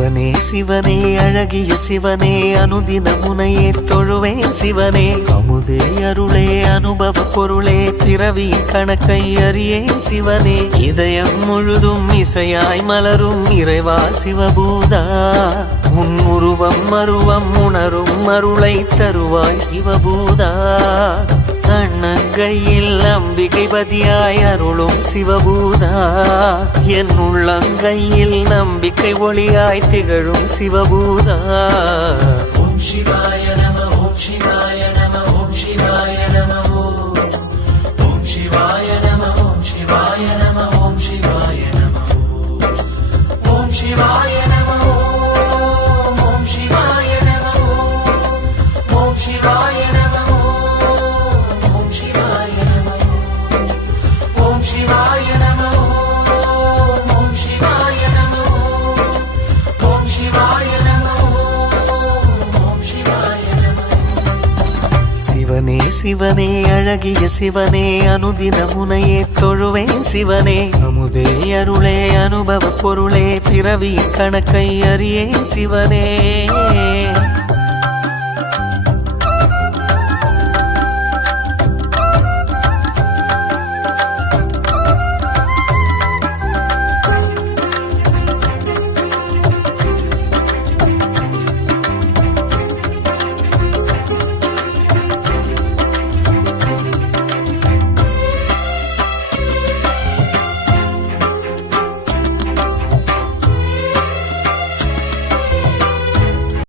சிவனே சிவனே அழகிய சிவனே அனுதின முனையே தொழுவேன் சிவனே அமுதே அருளே அனுபவ பொருளே பிறவி கணக்கை அறியேன் சிவனே இதயம் முழுதும் இசையாய் மலரும் இறைவா சிவபூதா உன் உருவம் அருவம் உணரும் அருளை தருவாய் சிவபூதா அண்ணங்கையில் அம்பிகை பதியாய் அருளும் சிவபூதா என் உள்ளங்கையில் நம்பிக்கை ஒளியாய் திகழும் சிவபூதா ஓம் சிவாய நம ஓம் சிவாய நம ஓம் சிவாய நம ஓம் சிவாய நம ஓம் சிவாய நம ஓம் சிவாய நம ஓம் சிவாய நம ஓம் சிவாய நம ஓம் சிவாய நம சிவனே சிவனே அழகிய சிவனே அனுதின முனையே தொழுவேன் சிவனே அமுதே அருளே அனுபவ பொருளே பிறவி கணக்கை அறியேன் சிவனே